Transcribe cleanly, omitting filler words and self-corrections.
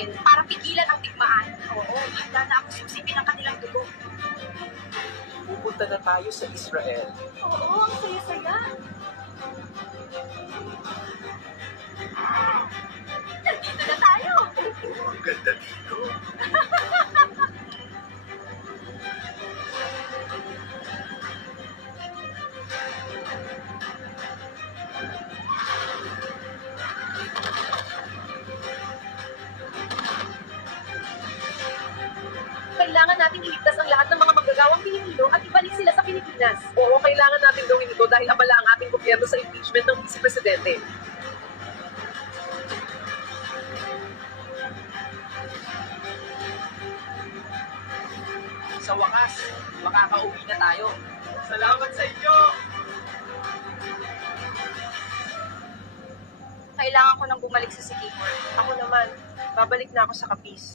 Israel para pigilan ang digmaan. Oo, handa na ako sipsipin ang kanilang dugo. Pupunta na tayo sa Israel. Oo, ang saya-saya. Nandito na tayo. Ang ganda dito. Kailangan nating iligtas ang lahat ng mga manggagawang Pilipino at ibalik sila sa Pilipinas. Oo, kailangan natin gawin ito dahil abala ang ating gobyerno sa impeachment ng Vice Presidente. Sa wakas, makakauwi na tayo. Salamat sa inyo! Kailangan ko nang bumalik sa Sikihor. Ako naman, babalik na ako sa Capiz.